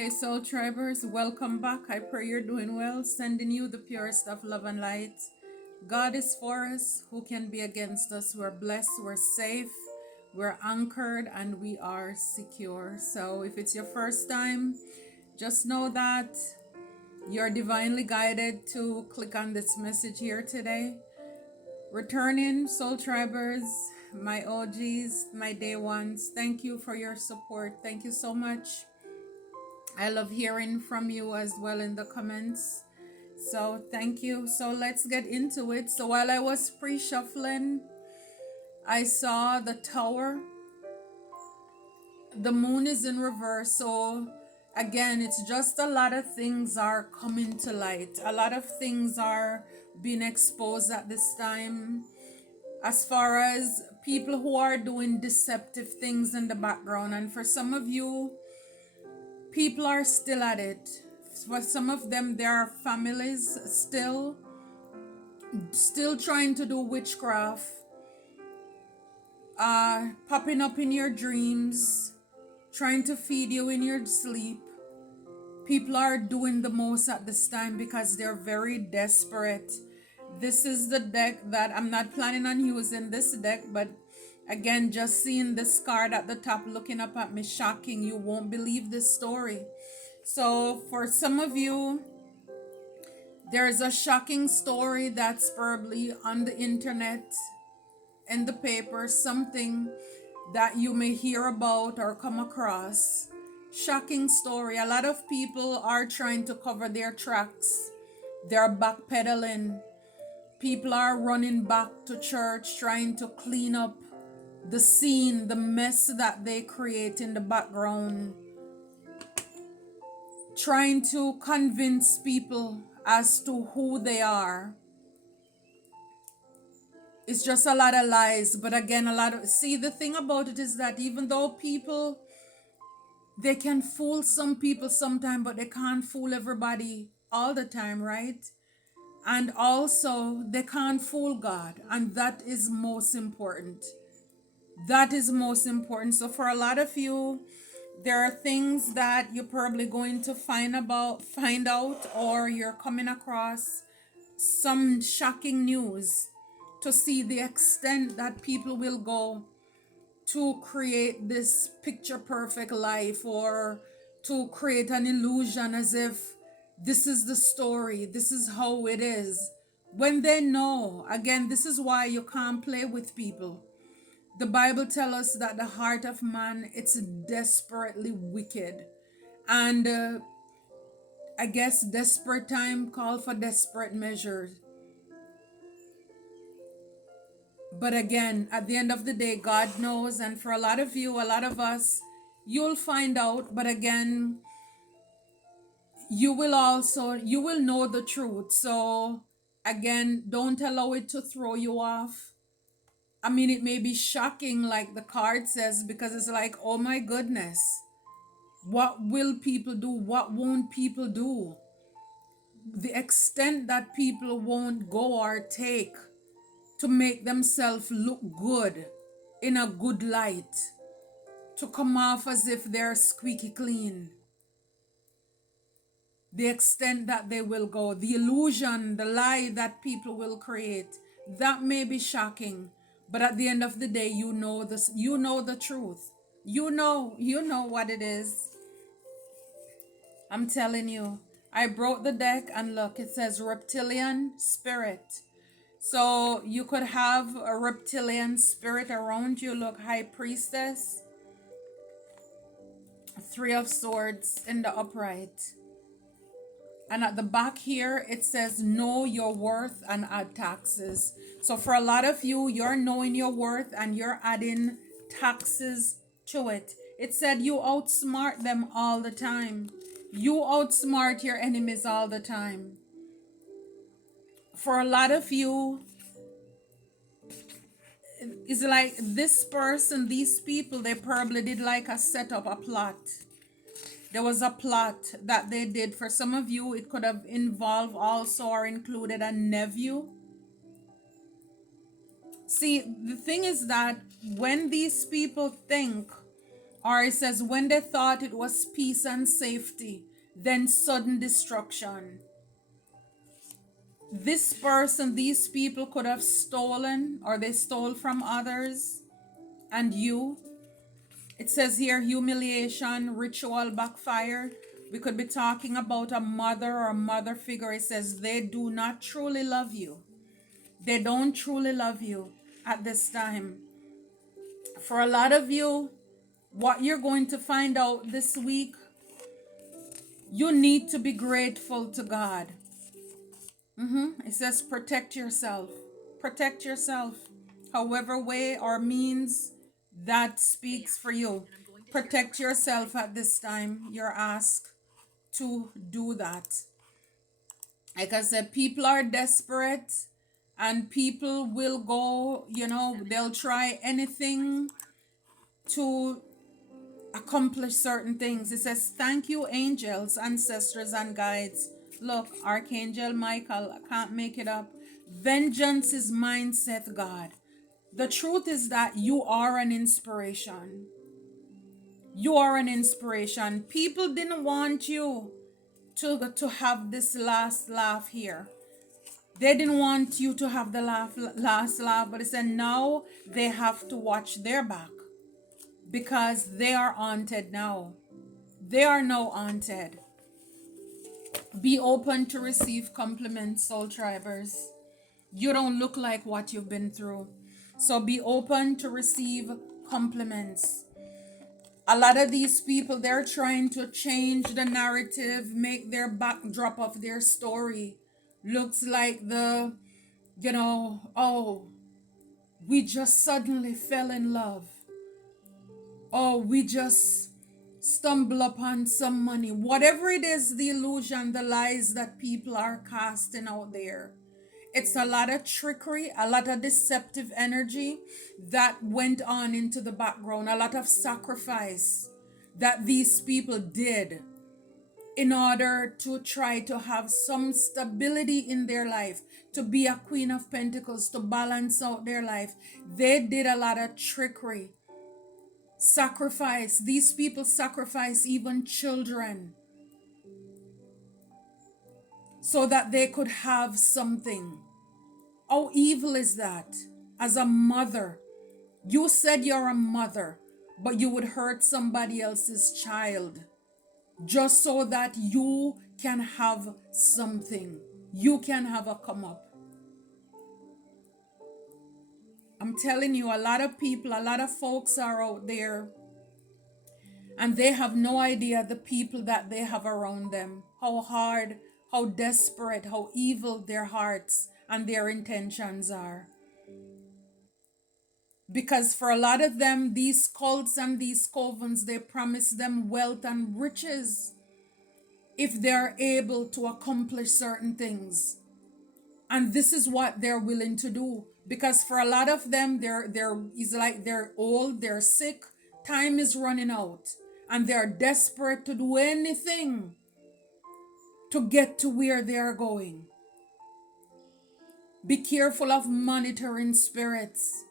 Hey, Soul Tribers, welcome back. I pray you're doing well, sending you the purest of love and light. God is for us. Who can be against us? We're blessed, we're safe, we're anchored, and we are secure. So, if it's your first time, just know that you're divinely guided to click on this message here today. Returning Soul Tribers, my OGs, my day ones, thank you for your support. Thank you so much. I love hearing from you as well in the comments. So thank you. So let's get into it. So while I was pre-shuffling, I saw the tower. The moon is in reverse. So again, it's just a lot of things are coming to light. A lot of things are being exposed at this time. As far as people who are doing deceptive things in the background. And for some of you, people are still at it. For some of them, there are families still trying to do witchcraft, popping up in your dreams, trying to feed you in your sleep. People are doing the most at this time because they're very desperate. This is the deck that I'm not planning on using this deck, but again, just seeing this card at the top looking up at me, shocking. You won't believe this story. So for some of you, there's a shocking story that's probably on the internet, in the paper, something that you may hear about or come across. Shocking story. A lot of people are trying to cover their tracks. They're backpedaling. People are running back to church, trying to clean up the scene, the mess that they create in the background, trying to convince people as to who they are. It's just a lot of lies, but again, see, the thing about it is that even though people, they can fool some people sometime, but they can't fool everybody all the time, right? And also, they can't fool God, and that is most important. That is most important. So for a lot of you, there are things that you're probably going to find out, or you're coming across some shocking news to see the extent that people will go to create this picture perfect life, or to create an illusion as if this is the story, this is how it is, when they know. Again, this is why you can't play with people. The Bible tells us that the heart of man, it's desperately wicked. And I guess desperate time call for desperate measures. But again, at the end of the day, God knows. And for a lot of you, a lot of us, you'll find out. But again, you will know the truth. So again, don't allow it to throw you off. I mean, it may be shocking, like the card says, because it's like, oh my goodness, what will people do? What won't people do? The extent that people won't go or take to make themselves look good, in a good light, to come off as if they're squeaky clean. The extent that they will go, the illusion, the lie that people will create, that may be shocking, but at the end of the day, you know this, you know the truth. You know what it is. I'm telling you. I brought the deck and look, it says reptilian spirit. So you could have a reptilian spirit around you. Look, high priestess, three of swords in the upright. And at the back here, it says know your worth and add taxes. So for a lot of you, you're knowing your worth and you're adding taxes to it. It said you outsmart them all the time. You outsmart your enemies all the time. For a lot of you, it's like this person, these people, they probably did like a setup, a plot. There was a plot that they did. For some of you, it could have involved also or included a nephew. See, the thing is that when these people think Or it says, when they thought it was peace and safety, then sudden destruction. This person, these people could have stolen, or they stole from others, and you. It says here, humiliation, ritual backfire. We could be talking about a mother or a mother figure. It says they do not truly love you. They don't truly love you at this time. For a lot of you, what you're going to find out this week, you need to be grateful to God. It says protect yourself. Protect yourself. However way or means that speaks for you. Protect yourself at this time. You're asked to do that. Like I said, people are desperate and people will go, they'll try anything to accomplish certain things. It says, thank you, angels, ancestors, and guides. Look, Archangel Michael, I can't make it up. Vengeance is mine, saith God. The truth is that you are an inspiration. You are an inspiration. People didn't want you to have this last laugh here. They didn't want you to have the last laugh, but it said now they have to watch their back because they are haunted now. They are now haunted. Be open to receive compliments, soul tribers. You don't look like what you've been through. So be open to receive compliments. A lot of these people, they're trying to change the narrative, make their backdrop of their story. Looks like oh, we just suddenly fell in love. Oh, we just stumble upon some money. Whatever it is, the illusion, the lies that people are casting out there. It's a lot of trickery, a lot of deceptive energy that went on into the background, a lot of sacrifice that these people did in order to try to have some stability in their life, to be a Queen of Pentacles, to balance out their life. They did a lot of trickery, sacrifice. These people sacrifice even children so that they could have something. How evil is that? As a mother, you said you're a mother, but you would hurt somebody else's child just so that you can have something. You can have a come up. I'm telling you, a lot of people, a lot of folks are out there and they have no idea the people that they have around them, how hard, how desperate, how evil their hearts and their intentions are. Because for a lot of them, these cults and these covens, they promise them wealth and riches if they're able to accomplish certain things. And this is what they're willing to do. Because for a lot of them, it's like they're old, they're sick, time is running out, and they're desperate to do anything to get to where they're going. Be careful of monitoring spirits.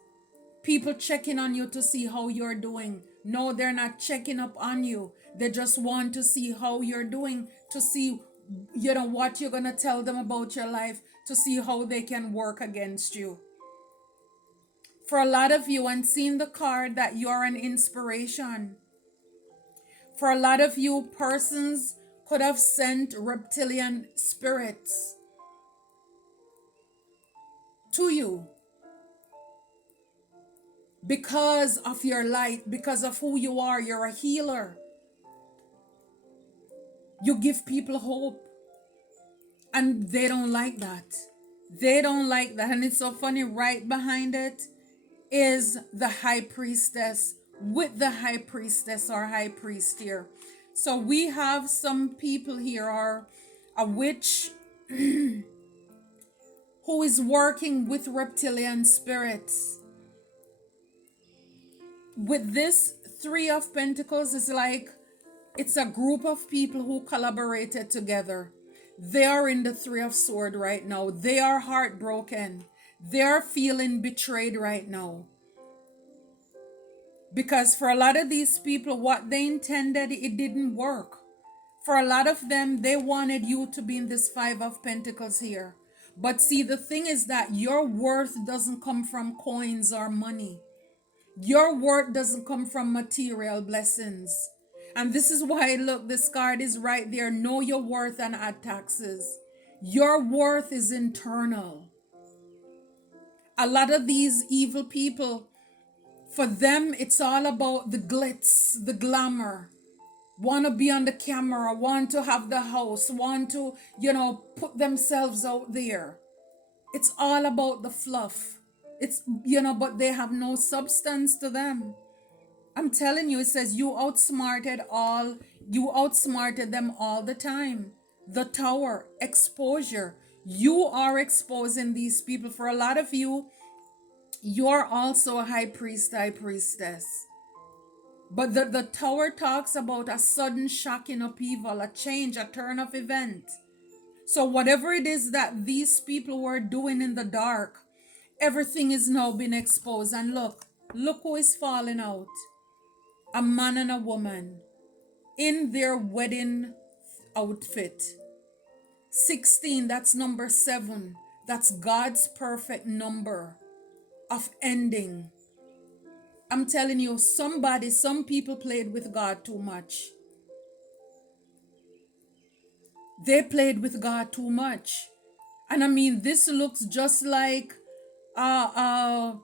People checking on you to see how you're doing. No, they're not checking up on you. They just want to see how you're doing, to see, what you're going to tell them about your life, to see how they can work against you. For a lot of you, and seeing the card that you're an inspiration. For a lot of you, persons could have sent reptilian spirits to you because of your light, because of who you are. You're a healer. You give people hope. And they don't like that. They don't like that. And it's so funny, right behind it is the high priestess with the high priestess or high priest here. So we have some people here, or a witch who is working with reptilian spirits. With this Three of Pentacles, is like it's a group of people who collaborated together. They are in the Three of Swords right now. They are heartbroken. They are feeling betrayed right now. Because for a lot of these people, what they intended, it didn't work. For a lot of them, they wanted you to be in this Five of Pentacles here. But see, the thing is that your worth doesn't come from coins or money. Your worth doesn't come from material blessings. And this is why, look, this card is right there. Know your worth and add taxes. Your worth is internal. A lot of these evil people, for them, it's all about the glitz, the glamour. Want to be on the camera, want to have the house, want to, put themselves out there. It's all about the fluff. But they have no substance to them. I'm telling you, it says you outsmarted them all the time. The Tower, exposure. You are exposing these people. For a lot of you, you're also a high priest, high priestess. But the Tower talks about a sudden shocking upheaval, a change, a turn of event. So whatever it is that these people were doing in the dark, everything is now being exposed. And look who is falling out. A man and a woman in their wedding outfit. 16, that's number 7. That's God's perfect number of ending. I'm telling you, some people played with God too much. They played with God too much. And I mean, this looks just like a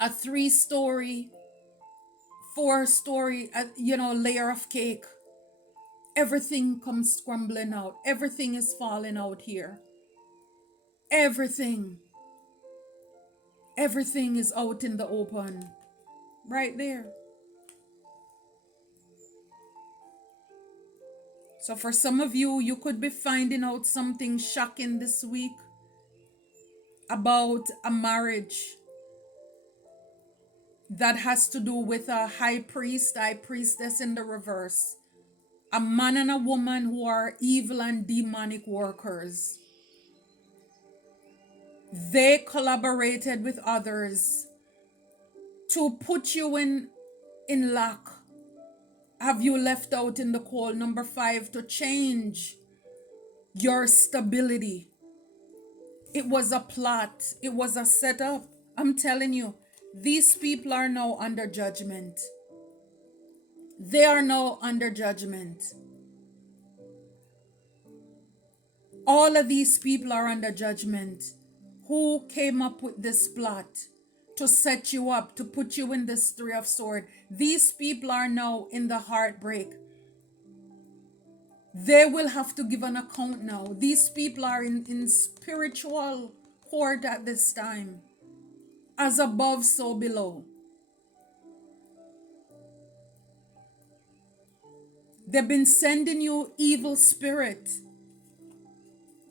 3-story, 4-story, layer of cake. Everything comes crumbling out. Everything is falling out here. Everything is out in the open. Right there. So for some of you, you could be finding out something shocking this week about a marriage that has to do with a high priest, high priestess in the reverse. A man and a woman who are evil and demonic workers. They collaborated with others to put you in lack. Have you left out in the cold? Number 5, to change your stability. It was a plot. It was a setup. I'm telling you, these people are now under judgment. They are now under judgment. All of these people are under judgment. Who came up with this plot to set you up, to put you in this 3 of Swords? These people are now in the heartbreak. They will have to give an account now. These people are in spiritual court at this time. As above, so below. They've been sending you evil spirit.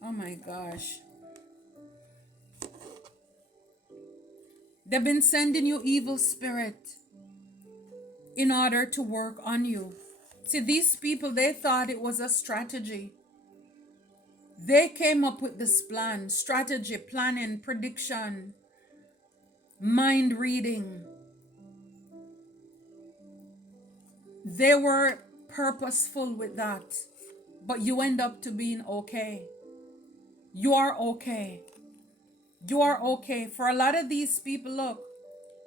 Oh my gosh. They've been sending you evil spirit in order to work on you. See, these people, they thought it was a strategy. They came up with this plan, strategy, planning, prediction, mind reading. They were purposeful with that. But you end up to being okay. You are okay. You are okay. For a lot of these people, look,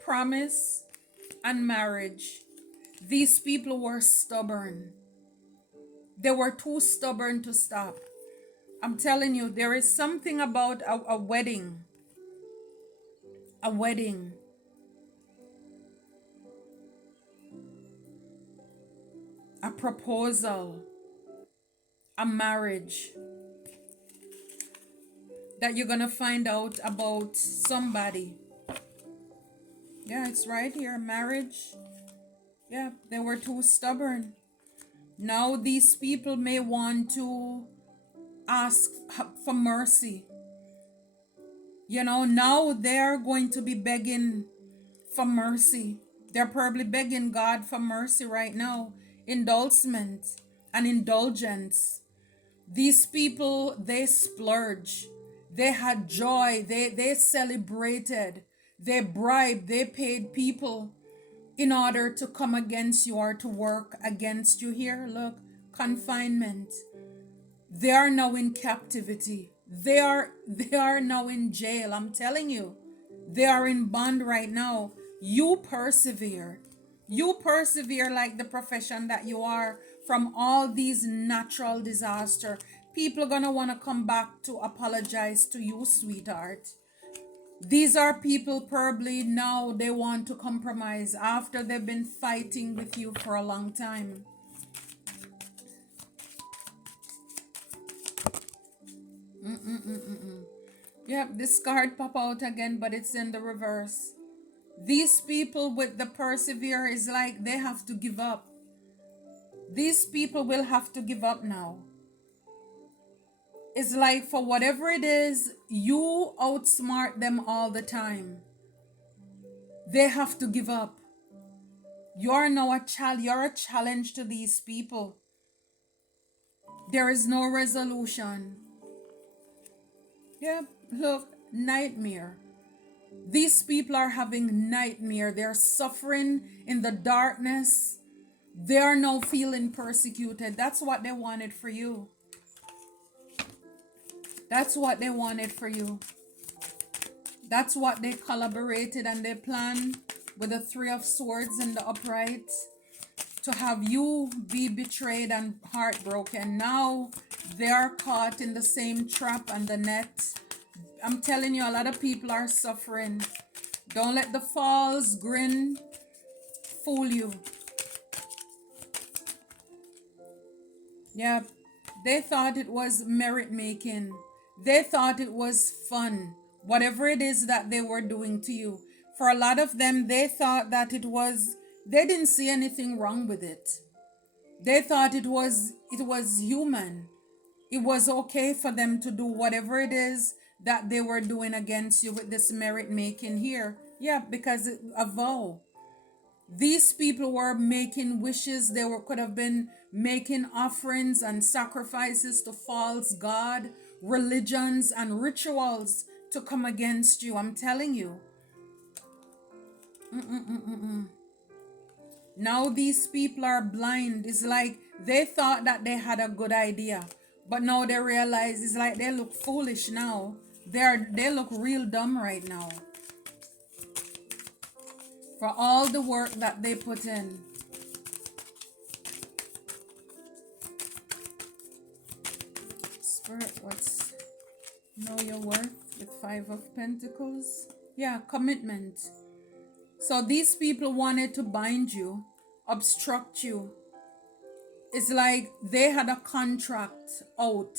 promise and marriage. These people were stubborn. They were too stubborn to stop. I'm telling you, there is something about a wedding. A wedding. A proposal. A marriage. That you're going to find out about somebody. Yeah, it's right here. Marriage. Yeah, they were too stubborn. Now these people may want to ask for mercy. Now they're going to be begging for mercy. They're probably begging God for mercy right now. Indulgement and indulgence. These people, they splurge. They had joy. They celebrated. They bribed. They paid people in order to come against you or to work against you here. Look, confinement. They are now in captivity. They are now in jail. I'm telling you. They are in bond right now. You persevere. You persevere like the profession that you are from all these natural disaster. People are gonna want to come back to apologize to you, sweetheart. These are people probably now they want to compromise after they've been fighting with you for a long time. Yep, this card pop out again, but it's in the reverse. These people with the persevere is like they have to give up. These people will have to give up now. It's like for whatever it is, you outsmart them all the time. They have to give up. You're now a child. You're a challenge to these people. There is no resolution. Yep, look, nightmare. These people are having nightmare. They're suffering in the darkness. They are now feeling persecuted. That's what they wanted for you. That's what they wanted for you. That's what they collaborated and they planned with the Three of Swords in the upright to have you be betrayed and heartbroken. Now they are caught in the same trap and the net. I'm telling you, a lot of people are suffering. Don't let the false grin fool you. Yeah, they thought it was merit making. They thought it was fun. Whatever it is that they were doing to you. For a lot of them, they thought that they didn't see anything wrong with it. They thought it was human. It was okay for them to do whatever it is that they were doing against you with this merit making here. Yeah, because a vow. These people were making wishes. Could have been making offerings and sacrifices to false god, religions and rituals to come against you. I'm telling you. Now these people are blind. It's like they thought that they had a good idea, but now they realize it's like they look foolish now. They look real dumb right now for all the work that they put in. Spirit, what's know your worth with Five of Pentacles? Yeah, commitment. So these people wanted to bind you, obstruct you. It's like they had a contract out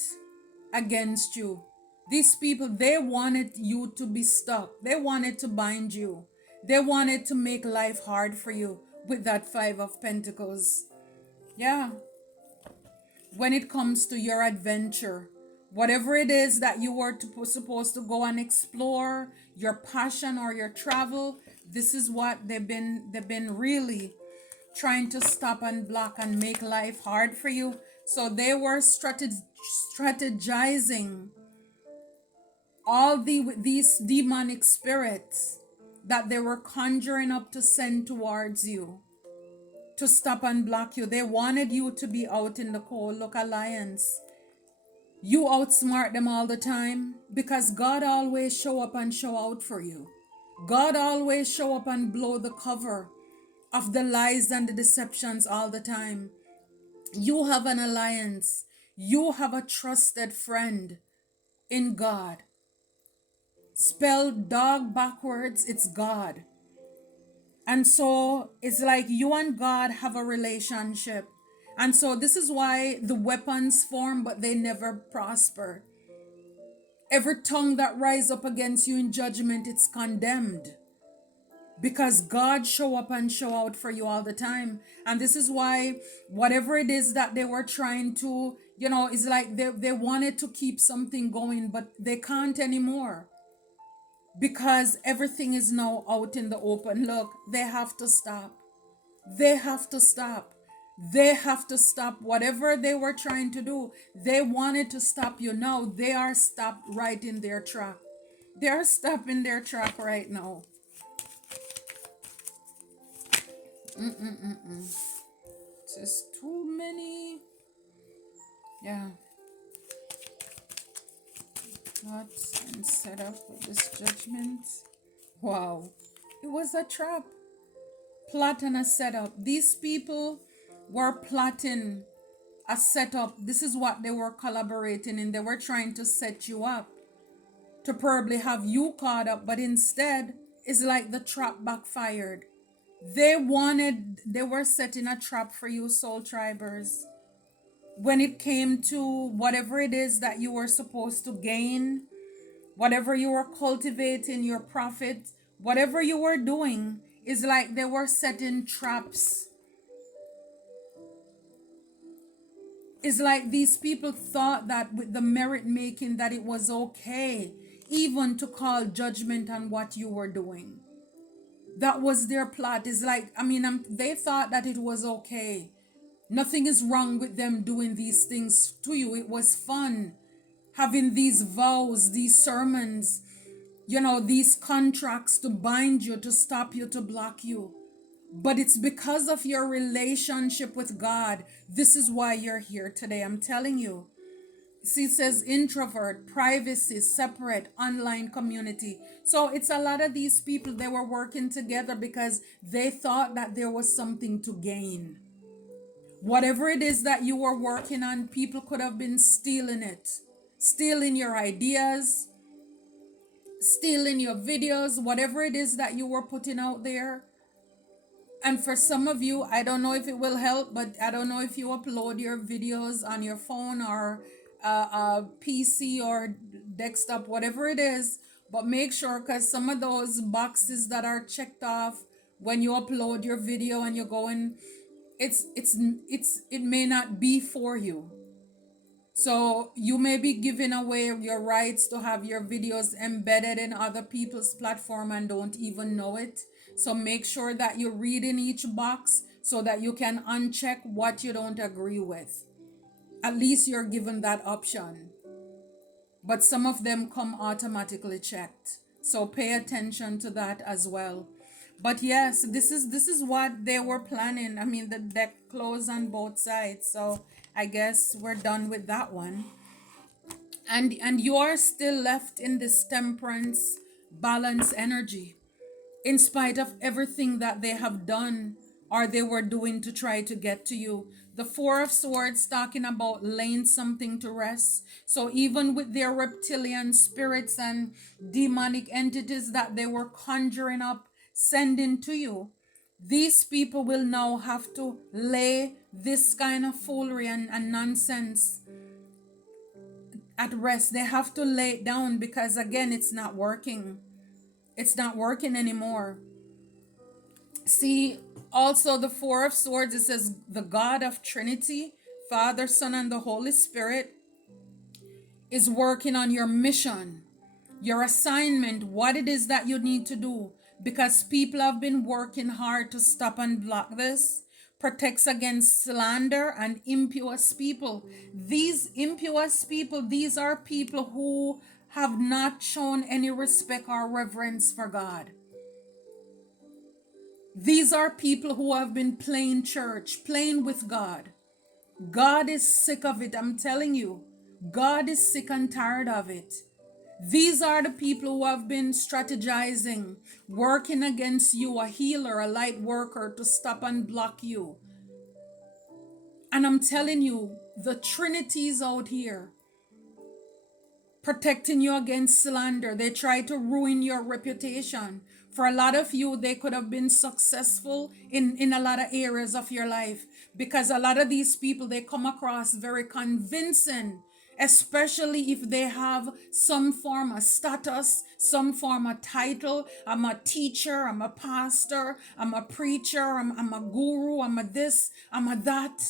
against you. These people, they wanted you to be stuck. They wanted to bind you. They wanted to make life hard for you with that Five of Pentacles. Yeah. When it comes to your adventure, whatever it is that you were supposed to go and explore, your passion or your travel, this is what they've been really trying to stop and block and make life hard for you. So they were strategizing all these demonic spirits that they were conjuring up to send towards you to stop and block you. They wanted you to be out in the cold. Look, Alliance, you outsmart them all the time because God always show up and show out for you. God always show up and blow the cover of the lies and the deceptions all the time. You have an alliance. You have a trusted friend in God. Spelled dog backwards, it's God. And so it's like you and God have a relationship. And so this is why the weapons form, but they never prosper. Every tongue that rise up against you in judgment, it's condemned. Because God show up and show out for you all the time. And this is why whatever it is that they were trying to, it's like they wanted to keep something going, but they can't anymore. Because everything is now out in the open. Look, they have to stop. They have to stop. They have to stop whatever they were trying to do. They wanted to stop you. Now they are stopped right in their track. They are stopped in their track right now. Mm-mm-mm-mm. Just too many. Yeah. Plots and set up for this judgment. Wow. It was a trap. Plot and a setup. These people were plotting a setup. This is what they were collaborating in. They were trying to set you up to probably have you caught up, but instead, it's like the trap backfired. They were setting a trap for you, soul tribers. When it came to whatever it is that you were supposed to gain, whatever you were cultivating, your profit, whatever you were doing, is like they were setting traps. It's like these people thought that with the merit making that it was okay even to call judgment on what you were doing. That was their plot. It's like, they thought that it was okay. Nothing is wrong with them doing these things to you. It was fun having these vows, these sermons, these contracts to bind you, to stop you, to block you. But it's because of your relationship with God. This is why you're here today. I'm telling you. See, it says introvert, privacy, separate, online community. So it's a lot of these people, they were working together because they thought that there was something to gain. Whatever it is that you were working on, people could have been stealing it, stealing your ideas, stealing your videos, whatever it is that you were putting out there. And for some of you, I don't know if it will help, but I don't know if you upload your videos on your phone or PC or desktop, whatever it is. But make sure, because some of those boxes that are checked off when you upload your video and you're going, it may not be for you. So you may be giving away your rights to have your videos embedded in other people's platform and don't even know it. So make sure that you read in each box so that you can uncheck what you don't agree with. At least you're given that option. But some of them come automatically checked. So pay attention to that as well. But yes, this is what they were planning. The deck closed on both sides. So I guess we're done with that one. And you are still left in this temperance balance energy in spite of everything that they have done or they were doing to try to get to you. The Four of Swords talking about laying something to rest. So even with their reptilian spirits and demonic entities that they were conjuring up, sending to you, these people will now have to lay this kind of foolery and nonsense at rest. They have to lay it down because, again, it's not working. It's not working anymore. See, also the Four of Swords, it says the God of Trinity, Father, Son, and the Holy Spirit is working on your mission, your assignment, what it is that you need to do. Because people have been working hard to stop and block this. Protects against slander and impious people. These impious people, these are people who have not shown any respect or reverence for God. These are people who have been playing church, playing with God. God is sick of it, I'm telling you. God is sick and tired of it. These are the people who have been strategizing, working against you, a healer, a light worker, to stop and block you. And I'm telling you, the Trinity is out here protecting you against slander. They try to ruin your reputation. For a lot of you, they could have been successful in a lot of areas of your life because a lot of these people, they come across very convincing, especially if they have some form of status, some form of title. I'm a teacher, I'm a pastor, I'm a preacher, I'm a guru, I'm a this, I'm a that.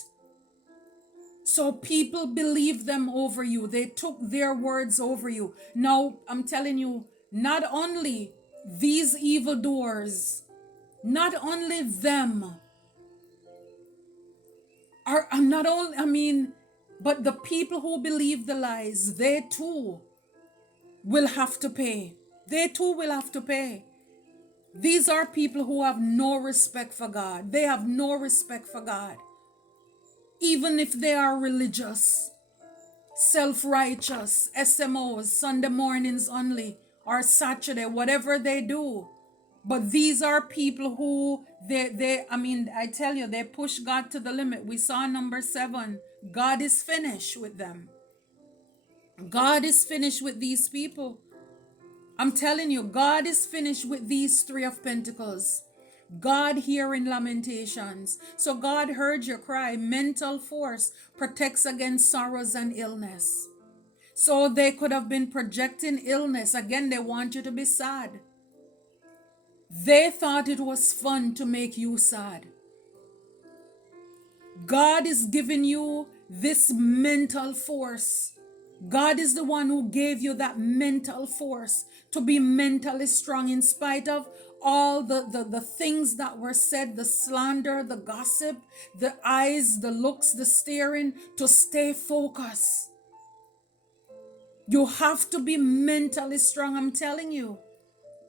So people believe them over you. They took their words over you. Now, I'm telling you, not only these evildoers, not only them are not only, but the people who believe the lies, they too will have to pay. They too will have to pay. These are people who have no respect for God. They have no respect for God. Even if they are religious, self-righteous, SMOs, Sunday mornings only, or Saturday, whatever they do. But these are people who I mean, I tell you, they push God to the limit. We saw number 7. God is finished with them. God is finished with these people. I'm telling you, God is finished with these 3 of Pentacles. God hearing lamentations. So God heard your cry. Mental force protects against sorrows and illness. So they could have been projecting illness. Again, they want you to be sad. They thought it was fun to make you sad. God is giving you this mental force. God is the one who gave you that mental force to be mentally strong in spite of all the things that were said, the slander, the gossip, the eyes, the looks, the staring, to stay focused. You have to be mentally strong, I'm telling you.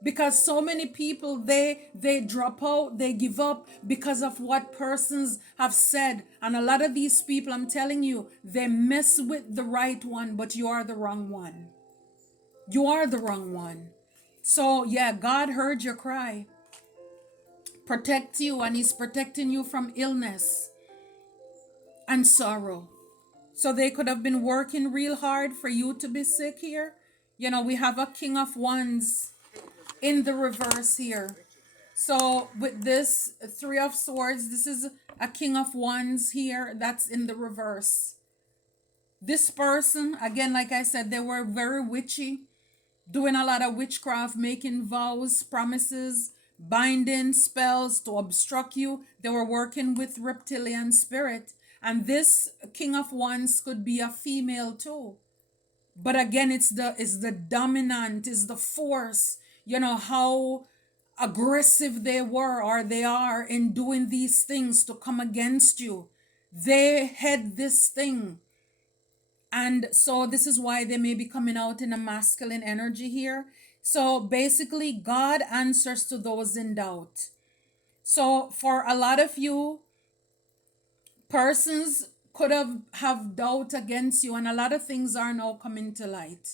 Because so many people, they drop out, they give up because of what persons have said. And a lot of these people, I'm telling you, they mess with the right one, but you are the wrong one. You are the wrong one. So yeah, God heard your cry. Protect you, and He's protecting you from illness and sorrow. So they could have been working real hard for you to be sick here. You know, we have a King of Wands in the reverse here. So with this 3 of Swords, this is a King of Wands here. That's in the reverse. This person, again, like I said, they were very witchy, doing a lot of witchcraft, making vows, promises, binding spells to obstruct you. They were working with reptilian spirit. And this King of Wands could be a female too. But again, it's the dominant, is the force, you know, how aggressive they were or they are in doing these things to come against you. They had this thing. And so this is why they may be coming out in a masculine energy here. So basically, God answers to those in doubt. So for a lot of you, persons could have doubt against you, and a lot of things are now coming to light.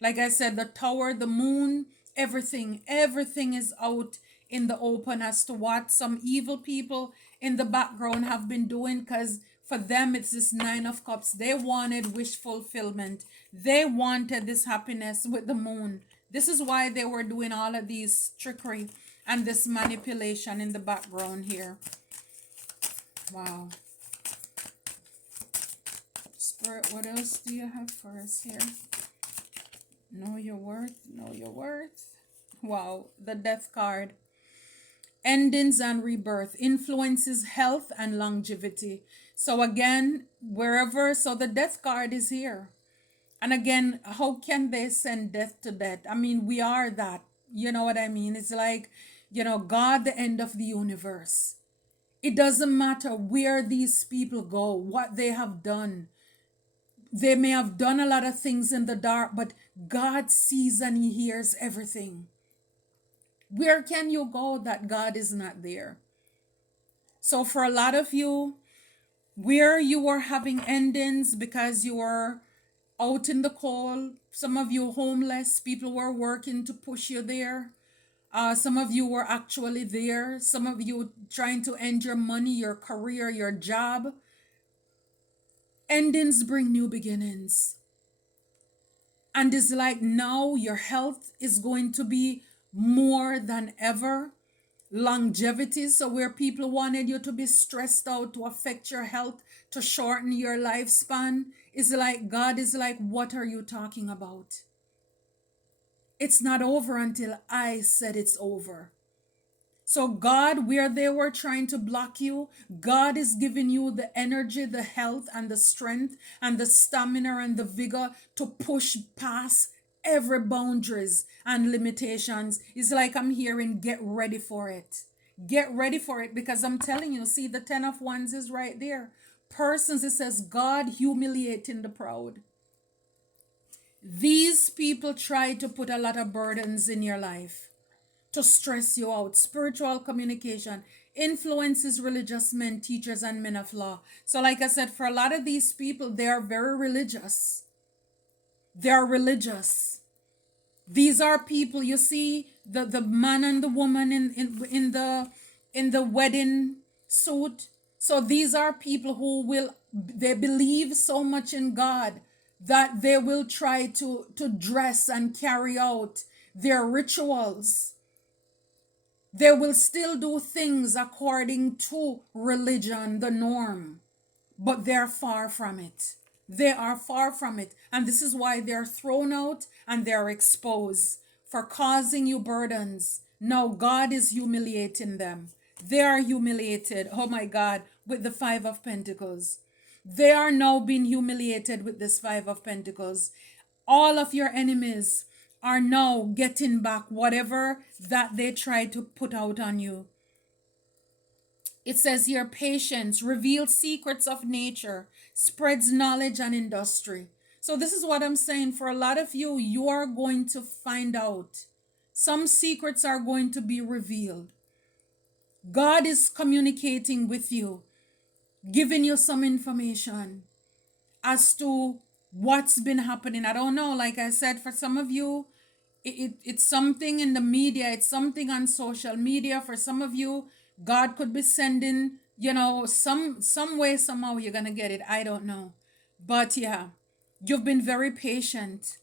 Like I said, the tower, the moon, everything is out in the open as to what some evil people in the background have been doing, because for them it's this 9 of Cups. They wanted wish fulfillment. They wanted this happiness with the moon. This is why they were doing all of these trickery and this manipulation in the background here. Wow. Spirit, what else do you have for us here? Know your worth, know your worth. Wow, the Death card. Endings and rebirth influences health and longevity. So again, wherever, so the Death card is here. And again, how can they send death to death? I mean, we are that. You know what I mean? It's like, you know, God, the end of the universe. It doesn't matter where these people go, what they have done. They may have done a lot of things in the dark, but God sees and He hears everything. Where can you go that God is not there? So for a lot of you, where you are having endings because you are out in the cold, some of you homeless, people were working to push you there. Some of you were actually there. Some of you trying to end your money, your career, your job. Endings bring new beginnings. And it's like now your health is going to be more than ever. Longevity, so where people wanted you to be stressed out to affect your health, to shorten your lifespan, is like God is like, what are you talking about? It's not over until I said it's over. So God, where they were trying to block you, God is giving you the energy, the health, and the strength, and the stamina, and the vigor to push past every boundaries and limitations. It's like I'm hearing, get ready for it. Get ready for it, because I'm telling you, see, the 10 of Wands is right there. Persons, it says, God humiliating the proud. These people try to put a lot of burdens in your life, to stress you out. Spiritual communication influences religious men, teachers, and men of law. So, like I said, for a lot of these people, they are very religious. They are religious. These are people, you see, the man and the woman in the wedding suit. So these are people who will, they believe so much in God that they will try to dress and carry out their rituals. They will still do things according to religion, the norm, but they're far from it. They are far from it. And this is why they're thrown out and they're exposed for causing you burdens. Now God is humiliating them. They are humiliated, oh my God, with the Five of Pentacles. They are now being humiliated with this Five of Pentacles. All of your enemies are now getting back whatever that they tried to put out on you. It says here, patience reveals secrets of nature, spreads knowledge and industry. So this is what I'm saying. For a lot of you, you are going to find out. Some secrets are going to be revealed. God is communicating with you, giving you some information as to what's been happening. I don't know. Like I said, for some of you, it's something in the media, it's something on social media. For some of you, God could be sending, some way, somehow you're gonna get it. I don't know. But yeah, you've been very patient.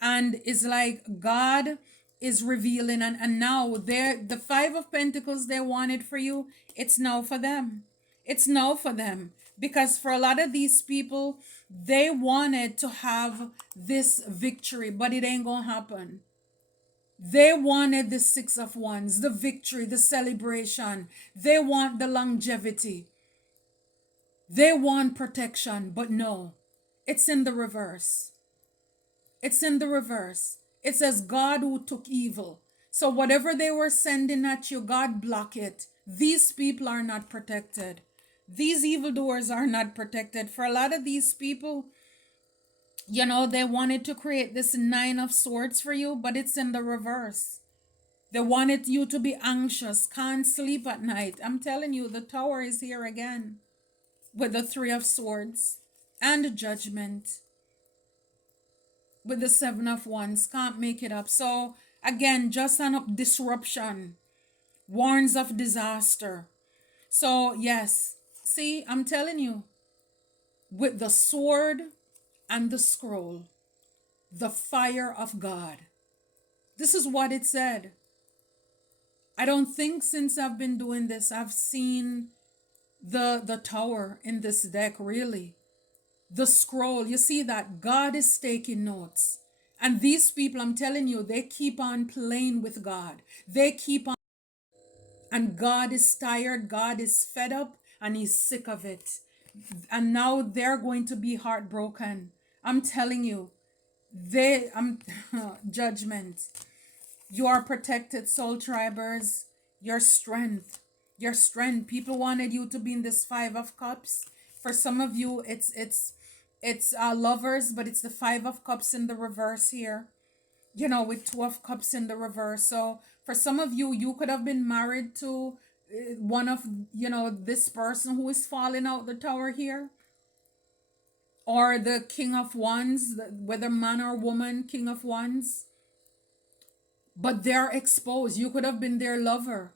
And it's like God is revealing, and now they're the Five of Pentacles they wanted for you, it's now for them. It's now for them. Because for a lot of these people, they wanted to have this victory, but it ain't gonna happen. They wanted the Six of Wands, the victory, the celebration. They want the longevity. They want protection, but no, it's in the reverse. It's in the reverse. It says God who took evil. So whatever they were sending at you, God block it. These people are not protected. These evildoers are not protected. For a lot of these people, they wanted to create this Nine of Swords for you, but it's in the reverse. They wanted you to be anxious, can't sleep at night. I'm telling you, the Tower is here again with the Three of Swords and Judgment with the Seven of Wands. Can't make it up. So again, just an up disruption, warns of disaster. So yes, see, I'm telling you, with the sword and the scroll, the fire of God. This is what it said. I don't think since I've been doing this, I've seen the Tower in this deck, really. The scroll, you see that God is taking notes. And these people, I'm telling you, they keep on playing with God. They keep on, and God is tired, God is fed up, and he's sick of it. And now they're going to be heartbroken. I'm telling you, judgment. You are protected, soul tribers. Your strength. Your strength. People wanted you to be in this Five of Cups. For some of you, it's lovers, but it's the Five of Cups in the reverse here. With Two of Cups in the reverse. So for some of you, you could have been married to one of, this person who is falling out the Tower here. Or the King of Wands, whether man or woman, King of Wands. But they're exposed. You could have been their lover.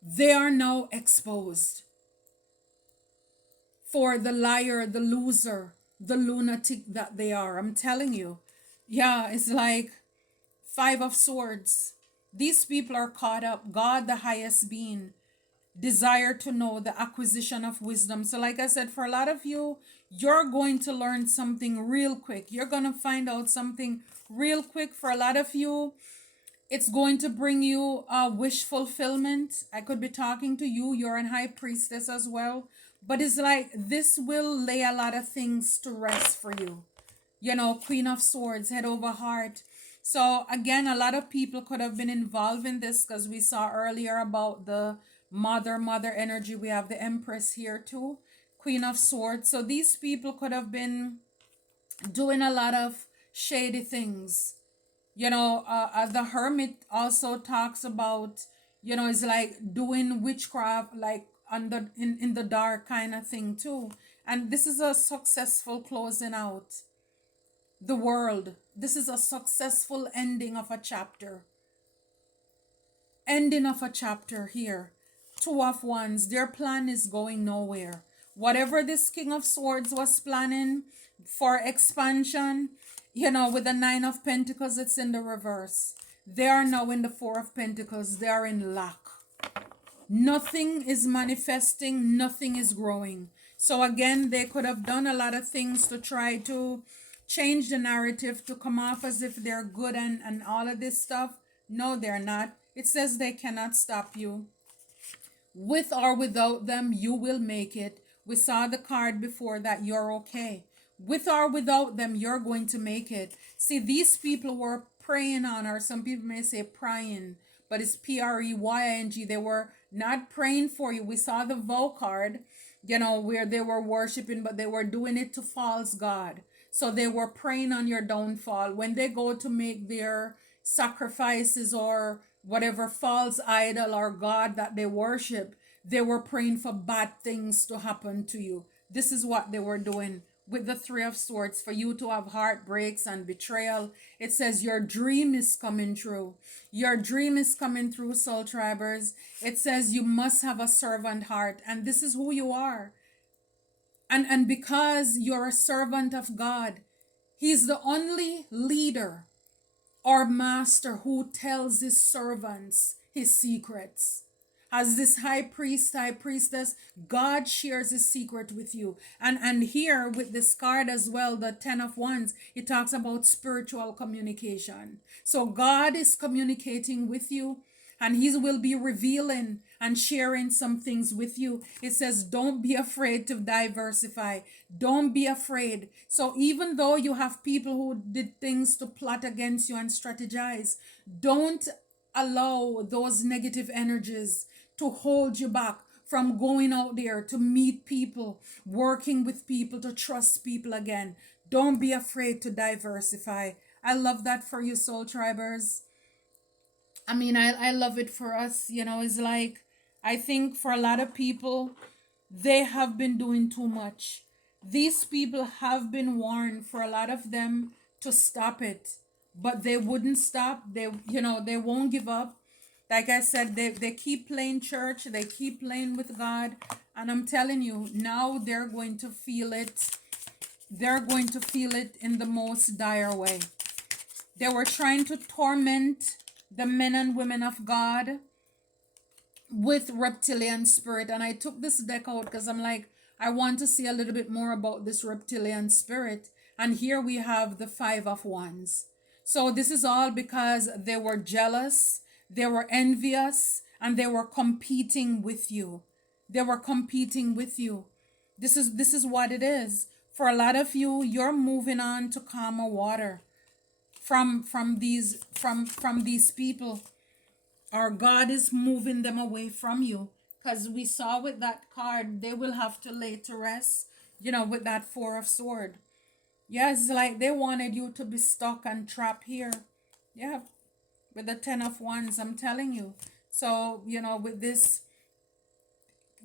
They are now exposed for the liar, the loser, the lunatic that they are. I'm telling you. Yeah, it's like Five of Swords. These people are caught up. God, the highest being, desire to know, the acquisition of wisdom. So like I said, for a lot of you, you're going to learn something real quick. You're going to find out something real quick. For a lot of you, it's going to bring you a wish fulfillment. I could be talking to you. You're an high priestess as well. But it's like this will lay a lot of things to rest for you. Queen of Swords, head over heart. So again, a lot of people could have been involved in this because we saw earlier about the mother energy. We have the Empress here too. Queen of Swords. So these people could have been doing a lot of shady things. The hermit also talks about, it's like doing witchcraft, like under in the dark kind of thing too. And this is a successful closing out the world. This is a successful ending of a chapter. Ending of a chapter here. Two of Wands, their plan is going nowhere. Whatever this King of Swords was planning for expansion, with the Nine of Pentacles, it's in the reverse. They are now in the Four of Pentacles. They are in lack. Nothing is manifesting, nothing is growing. So again, they could have done a lot of things to try to change the narrative to come off as if they're good and all of this stuff. No, they're not. It says they cannot stop you. With or without them, you will make it. We saw the card before that you're okay. With or without them, you're going to make it. See, these people were praying on, or some people may say prying, but it's Preying. They were not praying for you. We saw the vow card, where they were worshiping, but they were doing it to false God. So they were praying on your downfall. When they go to make their sacrifices or whatever false idol or God that they worship, they were praying for bad things to happen to you. This is what they were doing with the Three of Swords, for you to have heartbreaks and betrayal. It says your dream is coming true. Your dream is coming through, Soul Tribers. It says you must have a servant heart, and this is who you are. And because you're a servant of God, He's the only leader or master who tells his servants his secrets. As this high priest, high priestess, God shares his secret with you. And here with this card as well, the Ten of Wands, it talks about spiritual communication. So God is communicating with you, and he will be revealing and sharing some things with you. It says, don't be afraid to diversify. Don't be afraid. So even though you have people who did things to plot against you and strategize, don't allow those negative energies to hold you back from going out there to meet people, working with people, to trust people again. Don't be afraid to diversify. I love that for you, Soul Tribers. I mean, I love it for us. It's like, I think for a lot of people, they have been doing too much. These people have been warned for a lot of them to stop it, but they wouldn't stop. They won't give up. Like I said, they keep playing church, they keep playing with God. And I'm telling you, now they're going to feel it. They're going to feel it in the most dire way. They were trying to torment the men and women of God with reptilian spirit. And I took this deck out because I'm like, I want to see a little bit more about this reptilian spirit. And here we have the Five of Wands. So this is all because they were jealous, they were envious, and they were competing with you. They were competing with you. This is what it is. For a lot of you, you're moving on to calmer water from these people, or God is moving them away from you, because we saw with that card they will have to lay to rest, with that Four of Sword. Yes, like they wanted you to be stuck and trapped here. Yeah, with the Ten of Wands, I'm telling you. So with this,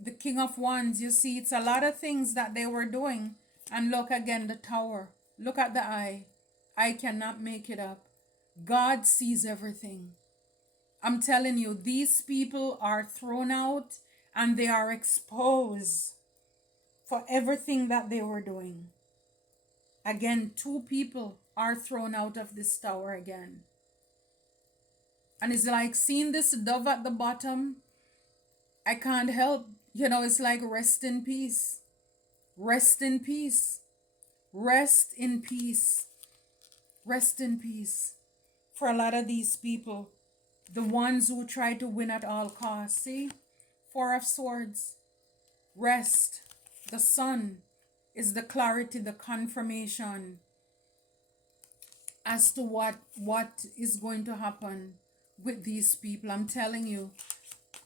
the King of Wands, you see, it's a lot of things that they were doing. And look again, the Tower. Look at the eye. I cannot make it up. God sees everything. I'm telling you, these people are thrown out and they are exposed for everything that they were doing. Again, two people are thrown out of this tower again. And it's like seeing this dove at the bottom. I can't help. It's like rest in peace. Rest in peace. Rest in peace. Rest in peace. For a lot of these people, the ones who try to win at all costs. See? Four of Swords. Rest. The Sun is the clarity, the confirmation as to what is going to happen with these people. I'm telling you.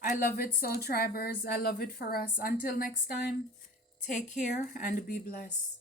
I love it, Soul Tribers. I love it for us. Until next time, take care and be blessed.